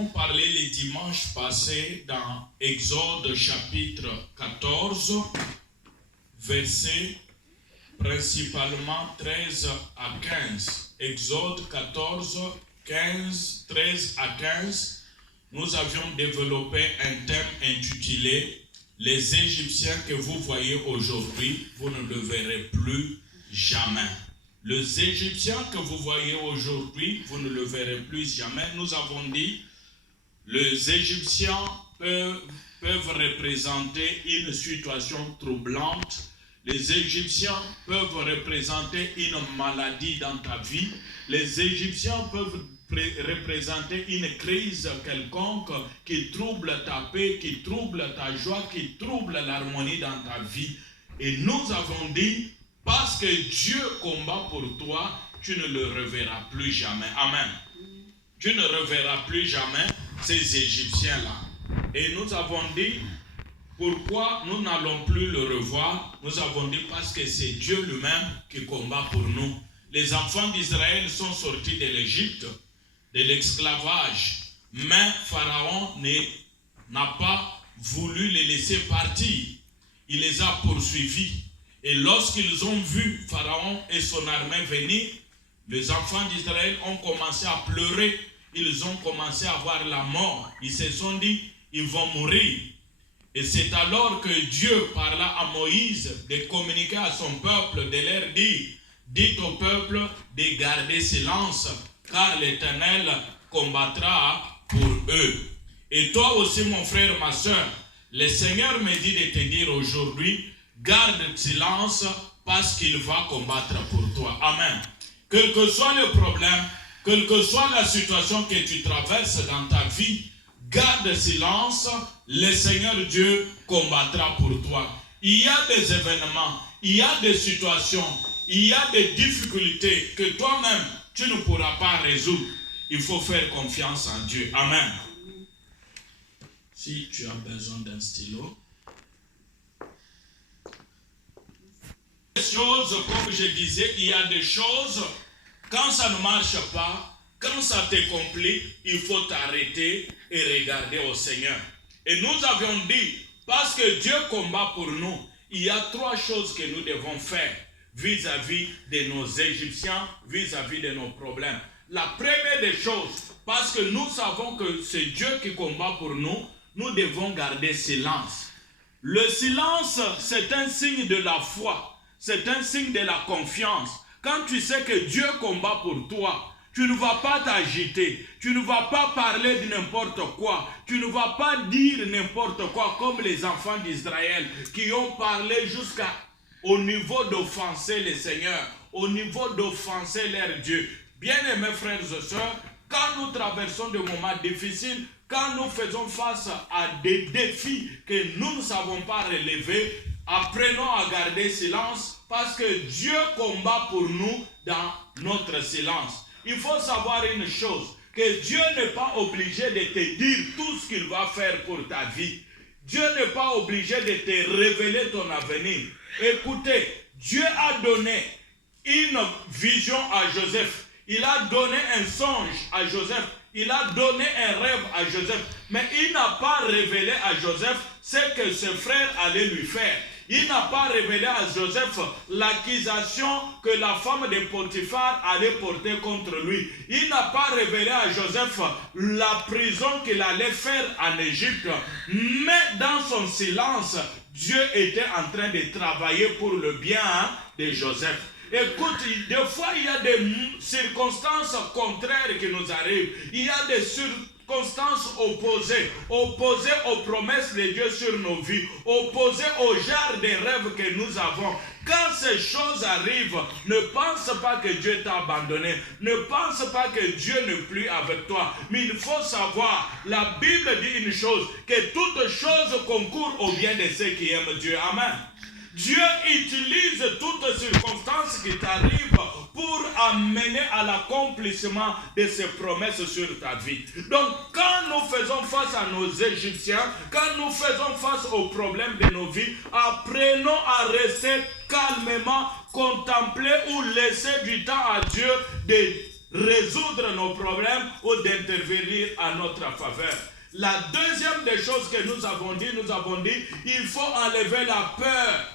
avons parlé les dimanches passés dans Exode chapitre 14, versets principalement 13 à 15. Exode 14, 15, 13 à 15. Nous avions développé un thème intitulé « Les Égyptiens que vous voyez aujourd'hui, vous ne le verrez plus jamais ». Les Égyptiens que vous voyez aujourd'hui, vous ne le verrez plus jamais. Nous avons dit, les Égyptiens peuvent représenter une situation troublante. Les Égyptiens peuvent représenter une maladie dans ta vie. Les Égyptiens peuvent représenter une crise quelconque qui trouble ta paix, qui trouble ta joie, qui trouble l'harmonie dans ta vie. Et nous avons dit, parce que Dieu combat pour toi, tu ne le reverras plus jamais. Amen. Tu ne reverras plus jamais ces Égyptiens-là. Et nous avons dit, pourquoi nous n'allons plus le revoir? Nous avons dit parce que c'est Dieu lui-même qui combat pour nous. Les enfants d'Israël sont sortis de l'Égypte, de l'esclavage. Mais Pharaon n'a pas voulu les laisser partir. Il les a poursuivis. Et lorsqu'ils ont vu Pharaon et son armée venir, les enfants d'Israël ont commencé à pleurer. Ils ont commencé à voir la mort. Ils se sont dit, ils vont mourir. Et c'est alors que Dieu parla à Moïse de communiquer à son peuple, de leur dire, dites au peuple de garder silence, car l'Éternel combattra pour eux. Et toi aussi, mon frère, ma soeur, le Seigneur me dit de te dire aujourd'hui, garde silence parce qu'il va combattre pour toi. Amen. Quel que soit le problème, quelle que soit la situation que tu traverses dans ta vie, garde silence, le Seigneur Dieu combattra pour toi. Il y a des événements, il y a des situations, il y a des difficultés que toi-même, tu ne pourras pas résoudre. Il faut faire confiance en Dieu. Amen. Si tu as besoin d'un stylo. Choses, comme je disais, il y a des choses, quand ça ne marche pas, quand ça te complique, il faut t'arrêter et regarder au Seigneur. Et nous avions dit, parce que Dieu combat pour nous, il y a trois choses que nous devons faire vis-à-vis de nos Égyptiens, vis-à-vis de nos problèmes. La première des choses, parce que nous savons que c'est Dieu qui combat pour nous, nous devons garder silence. Le silence, c'est un signe de la foi. C'est un signe de la confiance. Quand tu sais que Dieu combat pour toi, tu ne vas pas t'agiter. Tu ne vas pas parler de n'importe quoi. Tu ne vas pas dire n'importe quoi comme les enfants d'Israël qui ont parlé jusqu'au niveau d'offenser le Seigneur, au niveau d'offenser leur Dieu. Bien-aimés frères et sœurs, quand nous traversons des moments difficiles, quand nous faisons face à des défis que nous ne savons pas relever, apprenons à garder silence parce que Dieu combat pour nous dans notre silence. Il faut savoir une chose, que Dieu n'est pas obligé de te dire tout ce qu'il va faire pour ta vie. Dieu n'est pas obligé de te révéler ton avenir. Écoutez, Dieu a donné une vision à Joseph. Il a donné un songe à Joseph. Il a donné un rêve à Joseph. Mais il n'a pas révélé à Joseph ce que ses frères allaient lui faire. Il n'a pas révélé à Joseph l'accusation que la femme de Potiphar allait porter contre lui. Il n'a pas révélé à Joseph la prison qu'il allait faire en Égypte. Mais dans son silence, Dieu était en train de travailler pour le bien de Joseph. Écoute, des fois il y a des circonstances contraires qui nous arrivent. Il y a des circonstances opposées aux promesses de Dieu sur nos vies, opposées au genre de rêves que nous avons. Quand ces choses arrivent, ne pense pas que Dieu t'a abandonné. Ne pense pas que Dieu n'est plus avec toi. Mais il faut savoir, la Bible dit une chose, que toutes choses concourent au bien de ceux qui aiment Dieu. Amen. Dieu utilise toutes circonstances qui t'arrivent pour amener à l'accomplissement de ses promesses sur ta vie. Donc, quand nous faisons face à nos Égyptiens, quand nous faisons face aux problèmes de nos vies, apprenons à rester calmement, contempler ou laisser du temps à Dieu de résoudre nos problèmes ou d'intervenir à notre faveur. La deuxième des choses que nous avons dit, il faut enlever la peur.